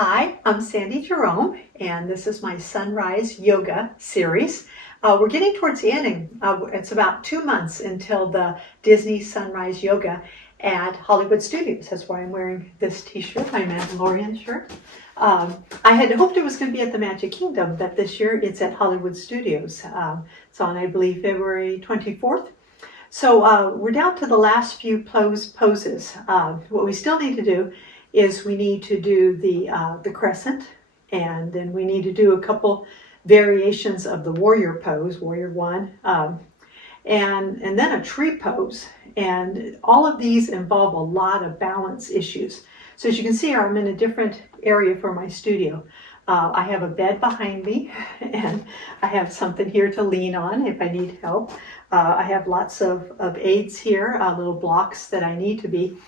Hi, I'm Sandi Jerome, and this is my Sunrise Yoga series. We're getting towards the end, and it's about 2 months until the Disney Sunrise Yoga at Hollywood Studios. That's why I'm wearing this t-shirt, my Mandalorian shirt. I had hoped it was going to be at the Magic Kingdom, but this year it's at Hollywood Studios. It's on, I believe, February 24th. So we're down to the last few poses. What we still need to do is we need to do the crescent, and then we need to do a couple variations of the warrior pose, warrior one, and then a tree pose. And all of these involve a lot of balance issues. So as you can see, I'm in a different area for my studio. I have a bed behind me, and I have something here to lean on if I need help. I have lots of aids here, little blocks that I need to be,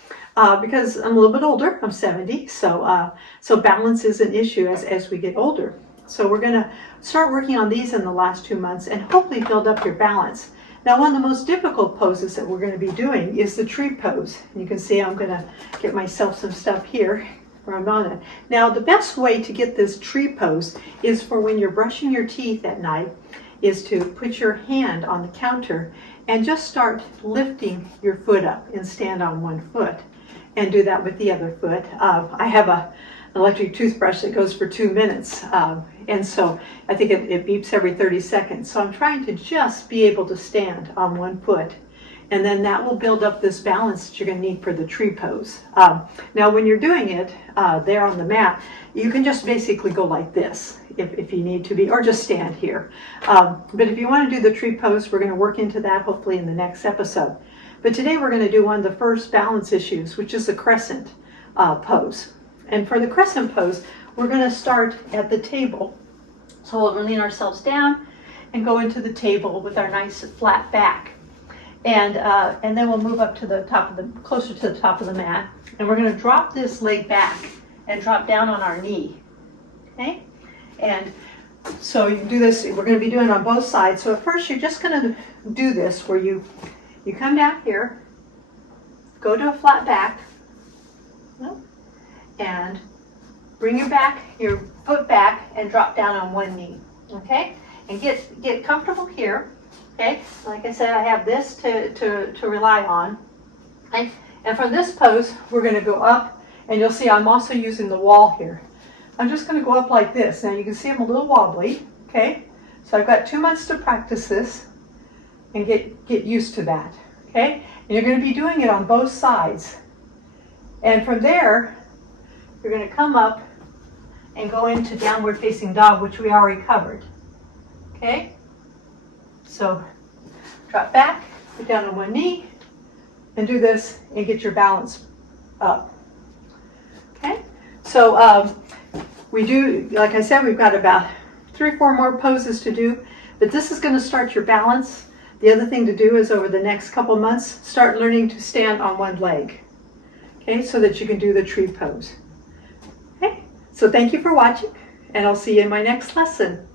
because I'm a little bit older, I'm 70, so balance is an issue as we get older. So we're going to start working on these in the last 2 months and hopefully build up your balance. Now, one of the most difficult poses that we're going to be doing is the tree pose. You can see I'm going to get myself some stuff here where I'm on it. Now, the best way to get this tree pose is for when you're brushing your teeth at night, is to put your hand on the counter and just start lifting your foot up and stand on one foot, and do that with the other foot. I have an electric toothbrush that goes for 2 minutes, and so I think it beeps every 30 seconds. So I'm trying to just be able to stand on one foot, and then that will build up this balance that you're going to need for the tree pose. Now, when you're doing it there on the mat, you can just basically go like this if you need to be, or just stand here. But if you want to do the tree pose, we're going to work into that hopefully in the next episode. But today we're going to do one of the first balance issues, which is the crescent pose. And for the crescent pose, we're going to start at the table. So we'll lean ourselves down and go into the table with our nice flat back. And then we'll move up to the top of closer to the top of the mat. And we're going to drop this leg back and drop down on our knee. Okay? And so you can do this, we're going to be doing it on both sides. So at first you're just going to do this where you come down here, go to a flat back, and bring your foot back and drop down on one knee. Okay? And get comfortable here. Okay? Like I said, I have this to rely on. Okay? And from this pose, we're going to go up, and you'll see I'm also using the wall here. I'm just going to go up like this. Now you can see I'm a little wobbly, okay? So I've got 2 months to practice this and get used to that, okay? And you're going to be doing it on both sides. And from there, you're going to come up and go into downward facing dog, which we already covered, okay? So drop back, put down on one knee, and do this and get your balance up, okay? So we do, like I said, we've got about 3 or 4 more poses to do, but this is going to start your balance. The other thing to do is over the next couple months, start learning to stand on one leg, okay, so that you can do the tree pose. Okay, so thank you for watching, and I'll see you in my next lesson.